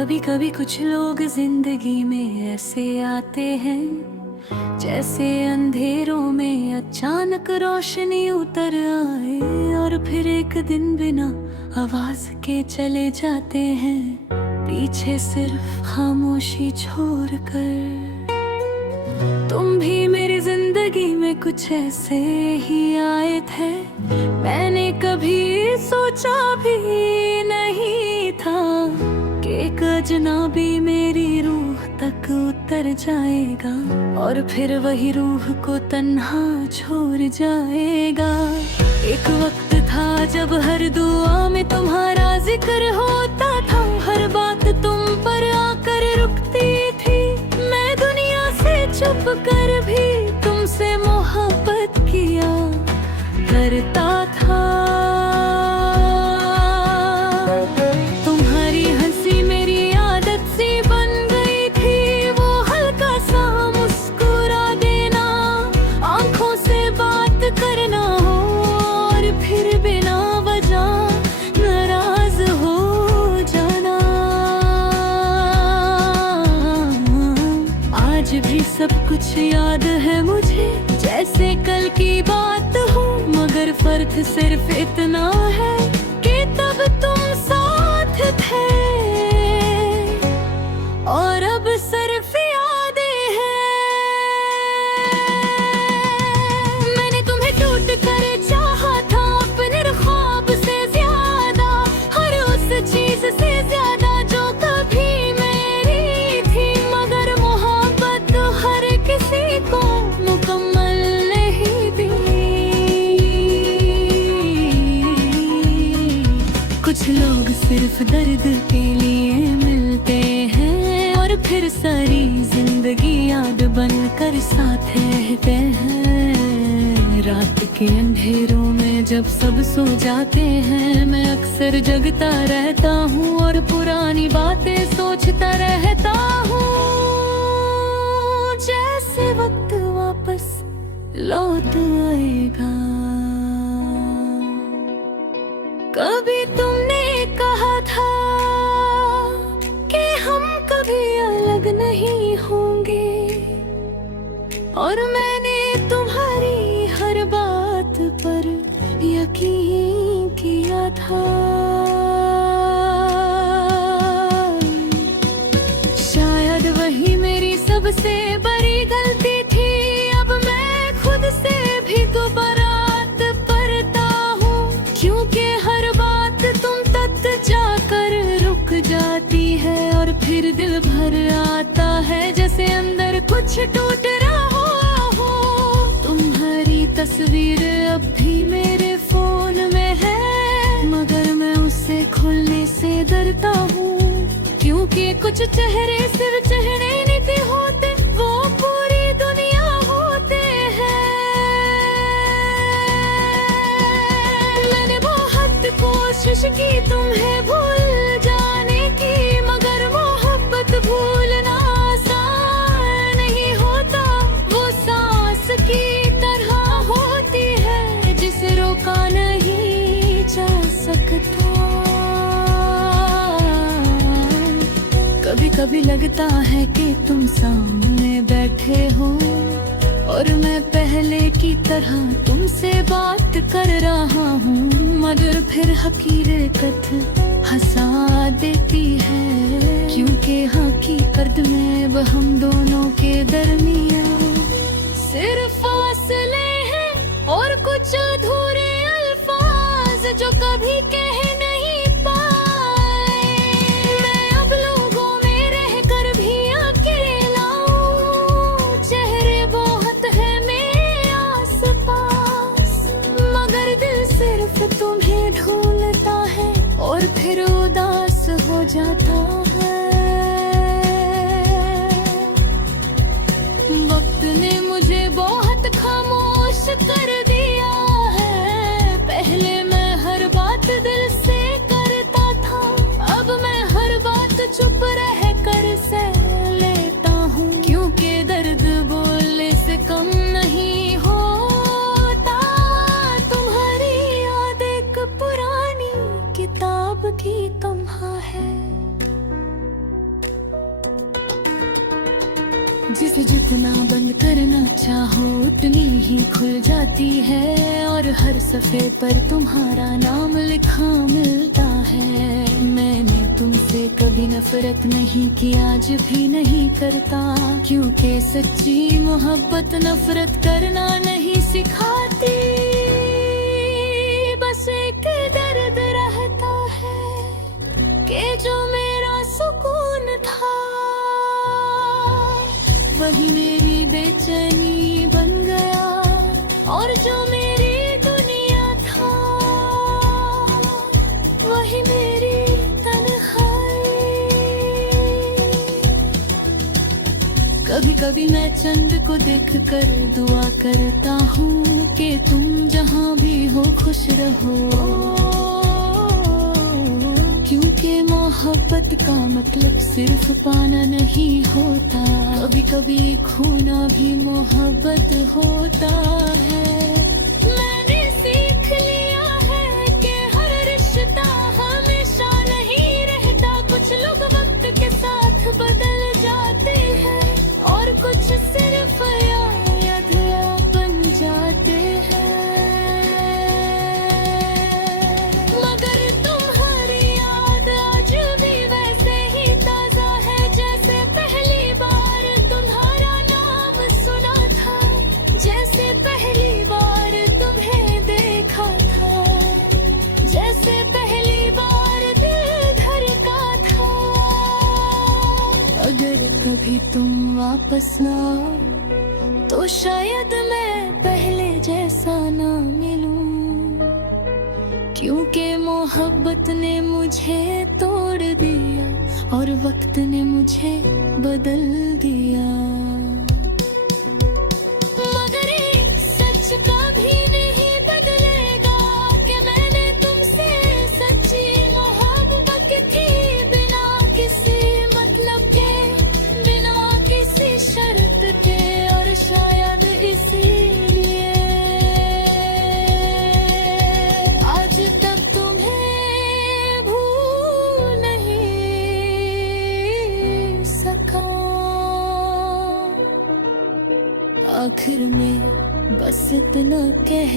कभी कभी कुछ लोग जिंदगी में ऐसे आते हैं जैसे अंधेरों में अचानक रोशनी उतर आए, और फिर एक दिन बिना आवाज के चले जाते हैं, पीछे सिर्फ खामोशी छोड़कर। तुम भी मेरी जिंदगी में कुछ ऐसे ही आए थे, मैंने कभी सोचा भी नहीं था कि एक अजनबी मेरी रूह तक उतर जाएगा, और फिर वही रूह को तन्हा छोड़ जाएगा। एक वक्त था जब हर दुआ में तुम्हारा जिक्र होता था, हर बात तुम पर आकर रुकती थी। मैं दुनिया से चुप कर भी तुमसे मोहब्बत किया करता था। तुम्हारी हंसी मेरी आदत सी बन गई थी, वो हल्का सा मुस्कुरा देना, आंखों से बात करना हो और फिर बिना वजह नाराज हो जाना। आज भी सब कुछ याद है मुझे जैसे कल की बात हो, मगर फर्क सिर्फ इतना है कि तब तुम साथ थे और अब सिर्फ यादें हैं। मैंने तुम्हें टूट कर चाहा था अपने ख्वाब से ज्यादा, हर उस चीज से ज्यादा जो कभी मेरी थी, मगर मोहब्बत हर किसी को मुकम्मल नहीं दी। कुछ लोग सिर्फ दर्द के लिए मिलते हैं और फिर सारी जिंदगी याद बनकर साथ रहते हैं। रात के अंधेरों में जब सब सो जाते हैं, मैं अक्सर जगता रहता हूँ और पुरानी बातें सोचता रहता हूँ, जैसे वक्त वापस लौट आएगा। कभी तुमने कहा था कि हम कभी अलग नहीं होंगे, और मैंने तुम्हारी हर बात पर यकीन किया था। शायद वही मेरी सबसे बड़ी गलती थी, अब मैं खुद से भी दोबारात पढ़ता हूँ, क्योंकि हर बात तुम तक जाकर रुक जाती है और फिर दिल भर आता है जैसे अंदर कुछ टूट रहा हो। तुम्हारी तस्वीर अब भी मेरे फोन में है, मगर मैं उससे खोलने से डरता हूँ, क्योंकि कुछ चेहरे सिर्फ चेहरे नहीं होते, वो पूरी दुनिया होते हैं। मैंने बहुत कोशिश की तुम्हें भूल जाने की, मगर मोहब्बत भूलना आसान नहीं होता, वो सांस की तरह होती है जिसे रोका नहीं जा सकता। कभी कभी लगता है कि तुम सामने बैठे हो और मैं पहले की तरह तुमसे बात कर रहा हूँ, मगर फिर हकीकत हंसा देती है, क्योंकि हकीकत में अब हम दोनों के दरमियाँ सिर्फ फासले हैं और कुछ अधूरे अल्फाज जो कभी कह नहीं पाए। मैं अब लोगों में रहकर भी अकेला हूँ, चेहरे बहुत है मेरे आसपास, मगर दिल सिर्फ तुम्हें ढूंढता है और फिर उदास हो जाता है। वक्त ने मुझे बहुत खामोश कर दिया है, पहले मैं हर बात दिल से करता था, अब मैं हर बात चुप रह कर सह लेता हूँ, क्योंकि दर्द बोलने से कम नहीं होता। तुम्हारी याद एक पुरानी किताब की तम्हा है, जितना बंद करना चाहो उतनी ही खुल जाती है, और हर सफ़े पर तुम्हारा नाम लिखा मिलता है। मैंने तुमसे कभी नफरत नहीं की, आज भी नहीं करता, क्योंकि सच्ची मोहब्बत नफरत करना नहीं सिखाती। बस एक दर्द रहता है कि जो मेरा सुकून था वही मेरी बेचैनी बन गया, और जो मेरी दुनिया था वही मेरी तन्हाई। कभी कभी मैं चंद को देखकर दुआ करता हूँ कि तुम जहाँ भी हो खुश रहो, क्योंकि मोहब्बत का मतलब सिर्फ पाना नहीं होता, कभी कभी खोना भी मोहब्बत होता है। मैंने सीख लिया है कि हर रिश्ता हमेशा नहीं रहता, कुछ लोग वक्त के साथ बदल जाते हैं और कुछ सिर्फ याद बन जाते हैं। अगर कभी तुम वापस आओ तो शायद मैं पहले जैसा ना मिलूं, क्योंकि मोहब्बत ने मुझे तोड़ दिया और वक्त ने मुझे बदल दिया। मगर एक सच कभी नहीं बदलेगा कि मैंने तुमसे सच्ची मोहब्बत की, बिना किसी मतलब के, बिना किसी शर्त के, और शायद इसीलिए आज तक तुम्हें भूल नहीं सका। आखिर में बस इतना कह